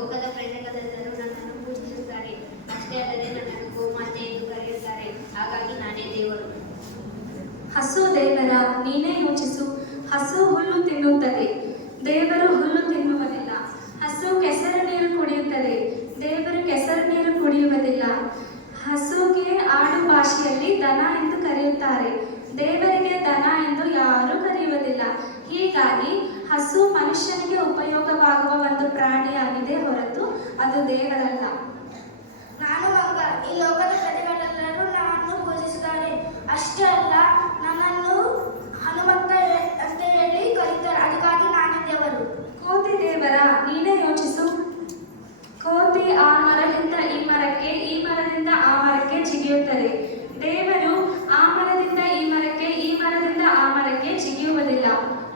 ಲೋಕದ ಪ್ರಜೆಗಳೆಲ್ಲರೂ ನನ್ನನ್ನು ಪೂಜಿಸುತ್ತಾರೆ. ಅಷ್ಟೇ ಅಲ್ಲದೆ ನನ್ನನ್ನು ಗೋಮಾತೆ ಎಂದು ಕರೆಯುತ್ತಾರೆ. ಹಾಗಾಗಿ ನಾನೇ ದೇವರು. ಹಸು ದೇವರ, ನೀನೇ ಯೋಚಿಸು. ಹಸು ಹುಲ್ಲು ತಿನ್ನುತ್ತದೆ, ದೇವರು ಹುಲ್ಲು ತಿನ್ನುವುದಿಲ್ಲ. ಹಸು ಕೆಸರು ನೀರು ಕುಡಿಯುತ್ತದೆ, ದೇವರು ಕೆಸರು ನೀರು ಕುಡಿಯುವುದಿಲ್ಲ. ಹಸುಗೆ ಆಡು ಭಾಷೆಯಲ್ಲಿ ದನ ಎಂದು ಕರೆಯುತ್ತಾರೆ, ದೇವರಿಗೆ ದನ ಎಂದು ಯಾರೂ ಕರೆಯುವುದಿಲ್ಲ. ಹೀಗಾಗಿ ಹಸು ಮನುಷ್ಯನಿಗೆ ಉಪಯೋಗವಾಗುವ ಒಂದು ಪ್ರಾಣಿಯಾಗಿದೆ ಹೊರತು ಅದು ದೇವರಲ್ಲ. ನಾನು ಮಂಗ. ಈ ಲೋಕದ ಪ್ರಜೆಗಳೆಲ್ಲರೂ ನನ್ನನ್ನು ಪೂಜಿಸುತ್ತಾರೆ. ಅಷ್ಟೇ ಅಲ್ಲ, ನನ್ನನ್ನು ಹನುಮಂತ ಅಂತ ಹೇಳಿ ಕರೀತಾರೆ. ಅದಕ್ಕಾಗಿ ನಾನೇ ದೇವರು. ಕೋತಿ ದೇವರ, ನೀನೇ ಯೋಚಿಸು. ಕೋತಿ ಆ ಮರದಿಂದ ಈ ಮರಕ್ಕೆ, ಈ ಮರದಿಂದ ಆ ಮರಕ್ಕೆ ಜಿಗಿಯುತ್ತದೆ. ದೇವರು ಆ ಮರದಿಂದ ಈ ಮರಕ್ಕೆ, ಈ ಮರದಿಂದ ಆ ಮರಕ್ಕೆ ಜಿಗಿಯುವುದಿಲ್ಲ.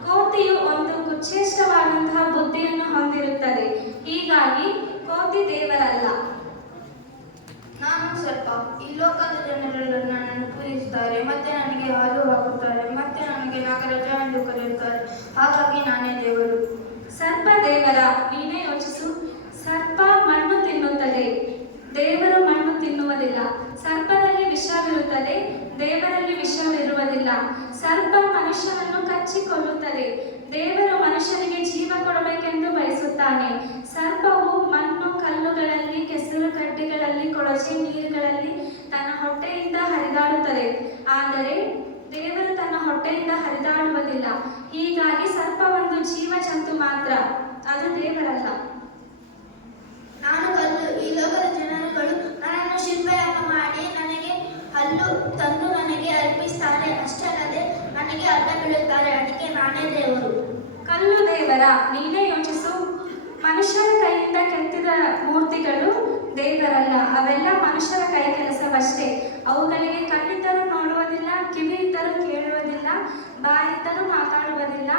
ಕೋತಿಯು ಒಂದು ಕುಚೇಷ್ಟವಾದಂತಹ ಬುದ್ಧಿಯನ್ನು ಹೊಂದಿರುತ್ತದೆ. ಹೀಗಾಗಿ ಕೋತಿ ದೇವರಲ್ಲ. ನಾನು ಸರ್ಪ. ಈ ಲೋಕದ ಜನರೆಲ್ಲರೂ ನನ್ನನ್ನು ಪೂಜಿಸುತ್ತಾರೆ, ಮತ್ತೆ ನನಗೆ ಹಾಲು ಹಾಕುತ್ತಾರೆ, ಮತ್ತೆ ನನಗೆ ನಾಗರಾಜ ಎಂದು ಕರೆಯುತ್ತಾರೆ. ಹಾಗಾಗಿ ನಾನೇ ದೇವರು. ಸರ್ಪ ದೇವರ, ನೀನೇ ಯೋಚಿಸು. ಸರ್ಪ ಮಣ್ಣು ತಿನ್ನುತ್ತದೆ, ದೇವರು ಮಣ್ಣು ತಿನ್ನುವುದಿಲ್ಲ. ಸರ್ಪದಲ್ಲಿ ವಿಷವಿರುತ್ತದೆ, ದೇವರಲ್ಲಿ ವಿಷವಿರುವುದಿಲ್ಲ. ಸರ್ಪ ಮನುಷ್ಯನನ್ನು ಕಚ್ಚಿಕೊಳ್ಳುತ್ತದೆ, ದೇವರು ಮನುಷ್ಯನಿಗೆ ಜೀವ ಕೊಡಬೇಕೆಂದು ಬಯಸುತ್ತಾನೆ. ಸರ್ಪವು ಮಣ್ಣು, ಕಲ್ಲುಗಳಲ್ಲಿ, ಕೆಸರು ಕಡ್ಡಿಗಳಲ್ಲಿ, ಕೊಳಚೆ ನೀರುಗಳಲ್ಲಿ ತನ್ನ ಹೊಟ್ಟೆಯಿಂದ ಹರಿದಾಡುತ್ತದೆ. ಆದರೆ ದೇವರು ತನ್ನ ಹೊಟ್ಟೆಯಿಂದ ಹರಿದಾಡುವುದಿಲ್ಲ. ಹೀಗಾಗಿ ಸರ್ಪ ಒಂದು ಜೀವ ಜಂತು ಮಾತ್ರ, ಅದು ದೇವರಲ್ಲ. ನಾನು ಕಲ್ಲು. ಈ ಲೋಕದ ಜನರುಗಳು ನನ್ನನ್ನು ಶಿಲ್ಪೆಯನ್ನು ಮಾಡಿ ನನಗೆ ಹಲ್ಲು ತಂದು ನನಗೆ ಅರ್ಪಿಸುತ್ತಾರೆ. ಅಷ್ಟೇ ಅಲ್ಲದೆ ನನಗೆ ಅಡ್ಡ ಬೀಳುತ್ತಾರೆ. ಅದಕ್ಕೆ ನಾನೇ ದೇವರು. ಕಲ್ಲು ದೇವರ, ನೀನೇ ಯೋಚಿಸು. ಮನುಷ್ಯರ ಕೈಯಿಂದ ಕೆತ್ತಿದ ಮೂರ್ತಿಗಳು ದೇವರಲ್ಲ. ಅವೆಲ್ಲ ಮನುಷ್ಯರ ಕೈ ಕೆಲಸವಷ್ಟೇ. ಅವುಗಳಿಗೆ ಕಣ್ಣಿದ್ದರೂ ನೋಡುವುದಿಲ್ಲ, ಕಿವಿ ಇದ್ದರೂ ಕೇಳುವುದಿಲ್ಲ, ಬಾಯಿದ್ದರೂ ಮಾತಾಡುವುದಿಲ್ಲ,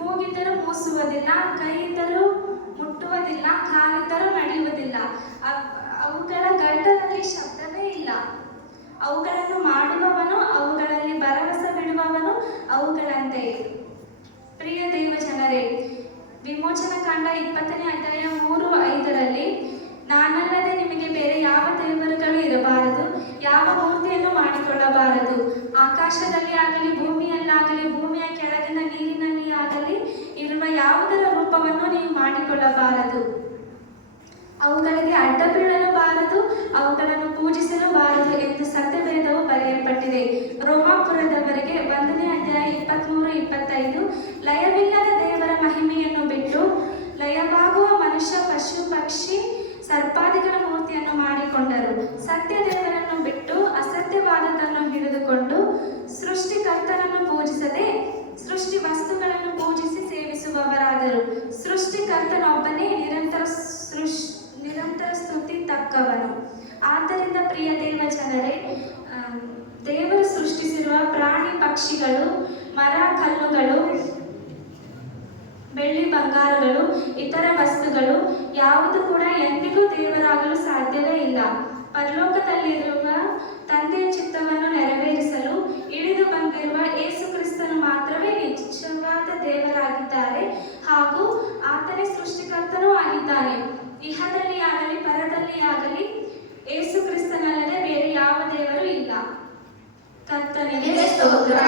ಮೂಗಿದ್ದರೂ ಮೂಸುವುದಿಲ್ಲ, ಕೈ ಇದ್ದರೂ ಮುಟ್ಟುವುದಿಲ್ಲ, ಕಾಲಿದ್ದರೂ ನಡೆಯುವುದಿಲ್ಲ. ಅವುಗಳ ಗಂಟಲಲ್ಲಿ ಶಬ್ದವೇ ಇಲ್ಲ. ಅವುಗಳನ್ನು ಮಾಡುವವನು, ಅವುಗಳಲ್ಲಿ ಭರವಸೆ ಬಿಡುವವನು ಅವುಗಳಂತೆಯೇ. ಪ್ರಿಯ ದೇವ ಜನರೇ, ವಿಮೋಚನ ಕಾಂಡ 20ನೇ ಅಧ್ಯಾಯ 3:5 ನಾನಲ್ಲದೆ ನಿಮಗೆ ಬೇರೆ ಯಾವ ದೇವರುಗಳು ಇರಬಾರದು, ಯಾವ ಮೂರ್ತಿಯನ್ನು ಮಾಡಿಕೊಳ್ಳಬಾರದು. ಆಕಾಶದಲ್ಲಿ ಆಗಲಿ, ಭೂಮಿಯಲ್ಲಾಗಲಿ, ಭೂಮಿಯ ಕೆಳಗಿನ ನೀರಿನಲ್ಲಿ ಆಗಲಿ ಇರುವ ಯಾವುದರ ರೂಪವನ್ನು ನೀವು ಮಾಡಿಕೊಳ್ಳಬಾರದು. ಅವುಗಳಿಗೆ ಅಡ್ಡ ಬೀಳಲಬಾರದು, ಅವುಗಳನ್ನು ಪೂಜಿಸಲು ಬಾರದು ಎಂದು ಸತ್ಯವೇದವು ಬರೆಯಲ್ಪಟ್ಟಿದೆ. ರೋಮಾಪುರದವರಿಗೆ 1ನೇ ಅಧ್ಯಾಯ 23-25 ಲಯವಿಲ್ಲದ ದೇವರ ಮಹಿಮೆಯನ್ನು ಬಿಟ್ಟು ಲಯವಾಗುವ ಮನುಷ್ಯ, ಪಶು, ಪಕ್ಷಿ, ಸರ್ಪಾದಿಗಳ ಮೂರ್ತಿಯನ್ನು ಮಾಡಿಕೊಂಡರು. ಸತ್ಯ ದೇವರನ್ನು ಬಿಟ್ಟು ಅಸತ್ಯವಾದದನ್ನು ಹಿಡಿದುಕೊಂಡು ಸೃಷ್ಟಿಕರ್ತನನ್ನು ಪೂಜಿಸದೆ ಸೃಷ್ಟಿ ವಸ್ತುಗಳನ್ನು ಪೂಜಿಸಿ ಸೇವಿಸುವವರಾದರು. ಸೃಷ್ಟಿಕರ್ತನೊಬ್ಬನೇ ನಿರಂತರ ಸ್ತುತಿ ತಕ್ಕವನು. ಆದ್ದರಿಂದ ಪ್ರಿಯ ದೇವ ಜನರೇ, ದೇವರು ಸೃಷ್ಟಿಸಿರುವ ಪ್ರಾಣಿ, ಪಕ್ಷಿಗಳು, ಮರ, ಕಲ್ಲುಗಳು, ಬೆಳ್ಳಿ, ಬಂಗಾರಗಳು, ಇತರ ವಸ್ತುಗಳು ಯಾವುದು ಕೂಡ ಎಂದಿಗೂ ದೇವರಾಗಲು ಸಾಧ್ಯವೇ ಇಲ್ಲ. ಪರಲೋಕದಲ್ಲಿರುವ ತಂದೆಯ ಚಿತ್ತವನ್ನು ನೆರವೇರಿಸಲು ಇಳಿದು ಬಂದಿರುವ ಯೇಸು ಕ್ರಿಸ್ತನು ಮಾತ್ರವೇ ನಿಜವಾದ ದೇವರಾಗಿದ್ದಾರೆ ಹಾಗೂ ಆತನೇ ಸೃಷ್ಟಿಕರ್ತನೂ ಆಗಿದ್ದಾನೆ. ಇಹದಲ್ಲಿ ಆಗಲಿ ಪರದಲ್ಲಿ ಆಗಲಿ ಯೇಸು ಕ್ರಿಸ್ತನಲ್ಲದೆ ಬೇರೆ ಯಾವ ದೇವರು ಇಲ್ಲ. ಕರ್ತನಿಗೆ ಸ್ತೋತ್ರ.